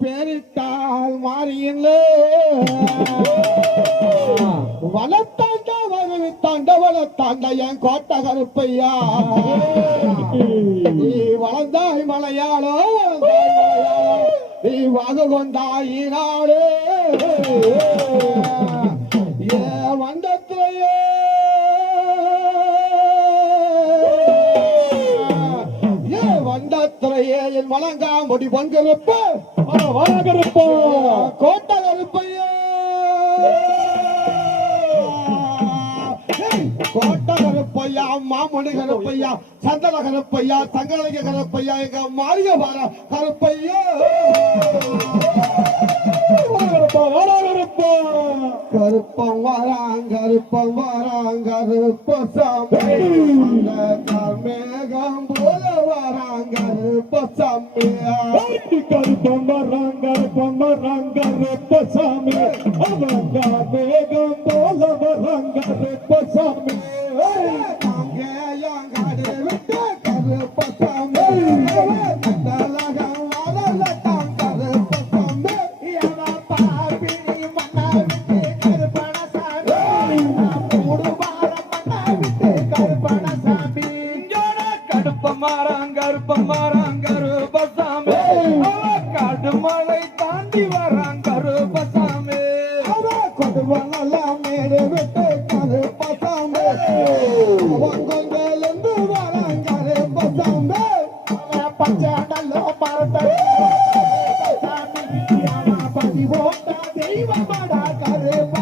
பேரிட்டால் மாறியில்லே வளர்த்தாண்ட வருவித்தாண்ட வளர்த்தாண்ட என் கோட்டை கருப்பையா நீ வளர்ந்தாய் மலையாளோ நீ வாகு கொண்டாயினாலே பங்கிருப்ப வாகரப்பா கோட்டை கருப்பையா கோட்டை கருப்பையா மாமணி கருப்பையா சந்தன கருப்பையா தங்கலக கருப்பையா எங்க மாரிய பார கருப்பையா கருப்பம் வராங் கருப்பம் வராங் கருப்ப சாமி கர்மேகம் போல வராங் கருப்ப சாமியா கருப்பம் வராங்க கருப்பம் வராங்க ரெப்பசாமி அவங்க வேகம் கடுமலை தாண்டி வரான் கருப்பசாமி தென்னாயே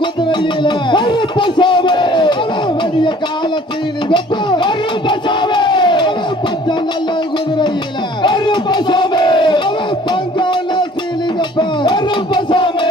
குதிரையில. வெடிய காலத்தில் பச்சை நல்ல குதிரையில. பங்கால சீலி கருப்பசாமி!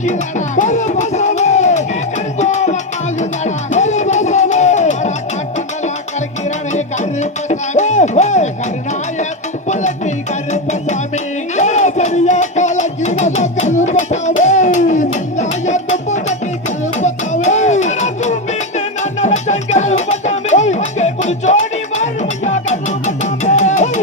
கருப்பசாமி. கருப்பசாமி.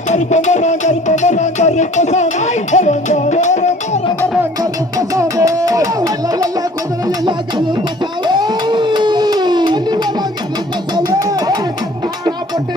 కరిపమ్మ నా కరిపమ్మ నా కరిపసామే రంగారే రంగ రంగ రంగ కరిపసామే లల్లల్ల కుదర ఇలా కరిపసామే అన్ని వాళ్ళ కరిపసామే నా పొట్టి